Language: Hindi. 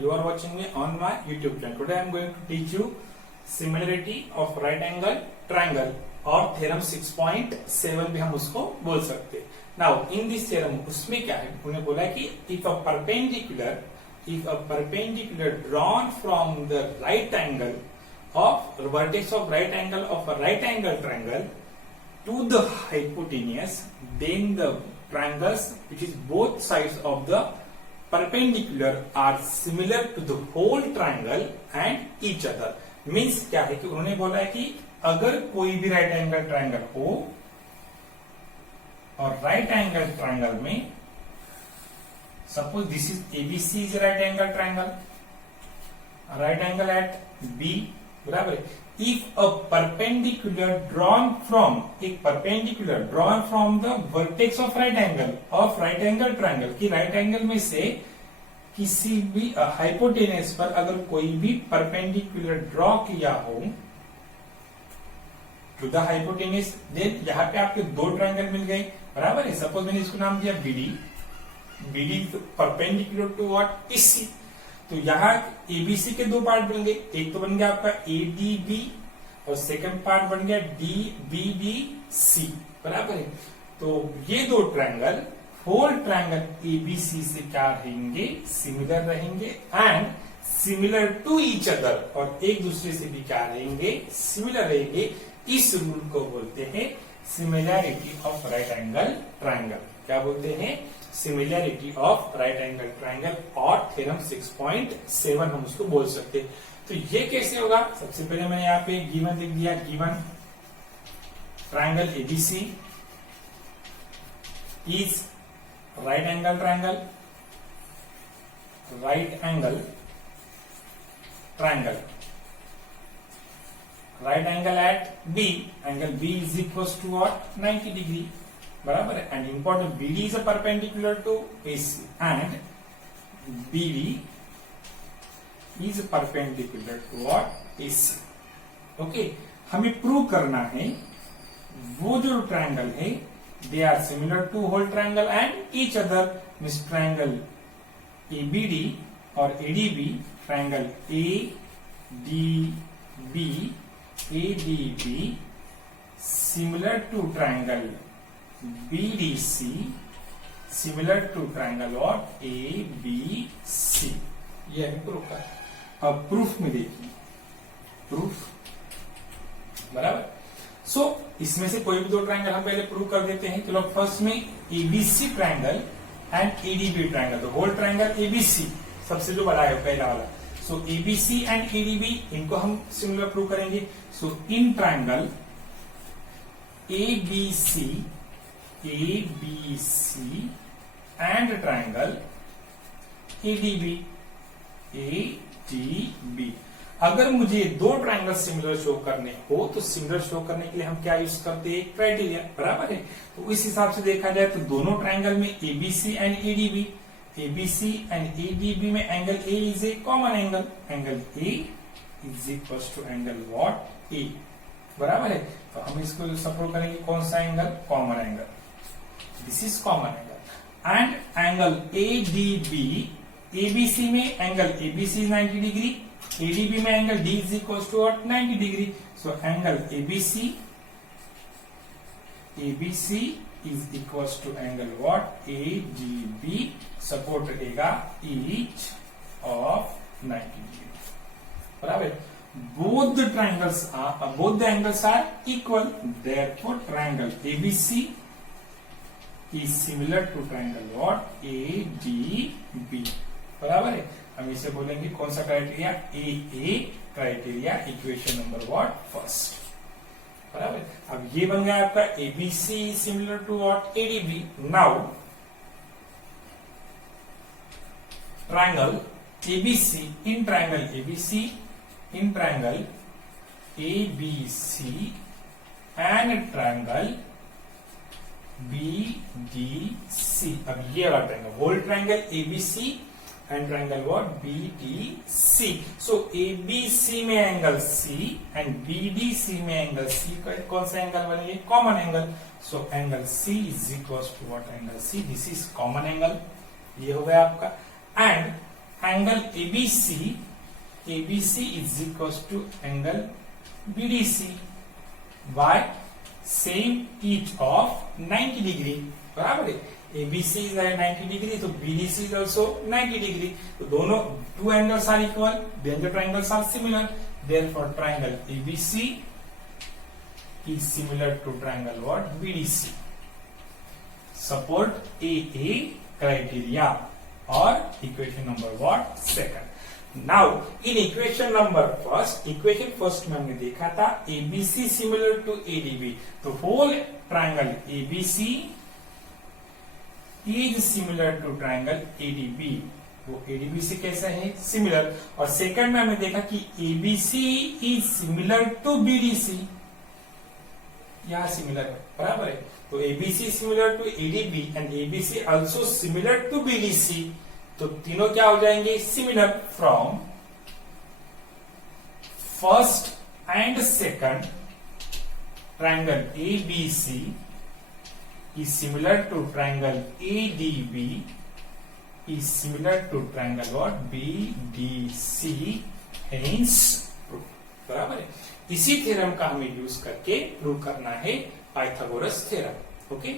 you are watching me on my YouTube channel. Today I am going to teach you similarity of right angle triangle और थ्योरम 6.7 भी हम उसको बोल सकते हैं. Now in this theorem उसमें क्या है, उन्होंने बोला कि if a perpendicular drawn from the right angle of vertex of right angle of a right angle triangle to the hypotenuse, then the triangles which is both sides of the perpendicular are similar to the whole triangle and each other. Means क्या है कि उन्होंने बोला है कि अगर कोई भी राइट एंगल ट्रायंगल हो और राइट एंगल ट्रायंगल में suppose this is ABC is right angle triangle, right angle at B, बराबर है. If a perpendicular drawn from the vertex of right angle triangle की राइट एंगल में से किसी भी हाइपोटेनस पर अगर कोई भी परपेंडिकुलर ड्रॉ किया हो टू द हाइपोटेनस, देन यहाँ पे आपके दो ट्रायंगल मिल गए, बराबर है. सपोज मैंने इसको नाम दिया BD perpendicular to what AC. तो यहाँ एबीसी के दो पार्ट बन गए, एक तो बन गया आपका एडीबी और सेकंड पार्ट बन गया डीबीबीसी, बराबर है. तो ये दो ट्रायंगल होल ट्रायंगल एबीसी से क्या रहेंगे, सिमिलर रहेंगे and similar to each other, और एक दूसरे से भी क्या रहेंगे, सिमिलर रहेंगे. इस रूल को बोलते हैं similarity of right angle triangle. क्या बोलते हैं, similarity of right angle triangle और थ्योरम 6.7 हम उसको बोल सकते हैं. तो ये कैसे होगा, सबसे पहले मैंने यहाँ पे गिवन लिख दिया, given triangle ABC is right angle triangle right angle at B, angle B is equals to what, 90 degree, बराबर है. and important BD is a perpendicular to AC and BD is perpendicular to what, AC. Okay, हमें प्रूव करना है वो जो ट्रायंगल है they are similar to whole triangle and each other. Means triangle ABD or ADB, triangle ADB similar to triangle BDC, similar to triangle or ABC. ये है प्रूफ का. अब प्रूफ में देखिए, प्रूफ बराबर. सो इसमें से कोई भी दो ट्रायंगल हम पहले प्रूव कर देते हैं. चलो फर्स्ट में ABC triangle and ADB triangle, तो होल ट्रायंगल एबीसी सबसे जो बड़ा है पहला वाला. सो एबीसी एंड एडीबी इनको हम सिमिलर प्रूव करेंगे. So in triangle ABC and triangle ADB अगर मुझे दो ट्रायंगल सिमिलर शो करने हो तो सिमिलर शो करने के लिए हम क्या यूज करते हैं, क्राइटेरिया, बराबर है. तो इस हिसाब से देखा जाए तो दोनों ट्रायंगल में एबीसी एंड एडीबी में angle A is a common angle, angle A is equal to angle what, A, बराबर है. तो हम इसको सपोर्ट करेंगे कौन सा angle, common angle. This is common angle and angle ADB, ABC में एंगल एबीसी 90 डिग्री, ADB में angle D is equals to what, 90 degree. So angle ABC is equals to angle what, ADB, support रहेगा each of 90 डिग्री, बराबर. both the angles are equal, therefore triangle ABC is similar to triangle what, ADB, बराबर है. हम इसे बोलेंगे कौन सा criteria, A criteria, equation number what, first, बराबर. अब ये बन गया आपका ABC similar to what, ADB. Now triangle ABC in triangle ABC and triangle BDC. अब ये वाला triangle, whole triangle ABC and triangle what, BDC. So ABC में एंगल सी एंड बीडीसी में एंगल सी, कौन सा एंगल बनेगा, common angle. So angle C is equal to what, angle C, this is common angle, ये हो गया आपका. And angle ABC is equal to angle BDC by same each of 90 degree, बराबर है। एबीसी इज 90 डिग्री, तो बीडीसी इज ऑल्सो 90 डिग्री, तो दोनों two angles are equal, then the triangles are similar, therefore triangle ABC is similar to triangle what BDC, support A criteria, और equation number what second. Now in equation number first, equation first में हमने देखा था एबीसी सिमिलर टू एडीबी, तो whole triangle ABC is similar to triangle ADB, वो एडीबी से कैसा है सिमिलर। और सेकंड में हमने देखा कि ABC is similar to BDC, यहां सिमिलर है, बराबर है। तो ABC similar to ADB and ABC also similar to BDC, तो तीनों क्या हो जाएंगे similar. From first and second triangle ABC is similar to triangle ADB is similar to triangle what BDC, hence proof, बराबर है। इसी थ्योरम का हमें यूज करके प्रूव करना है पाइथागोरस थ्योरम, ओके।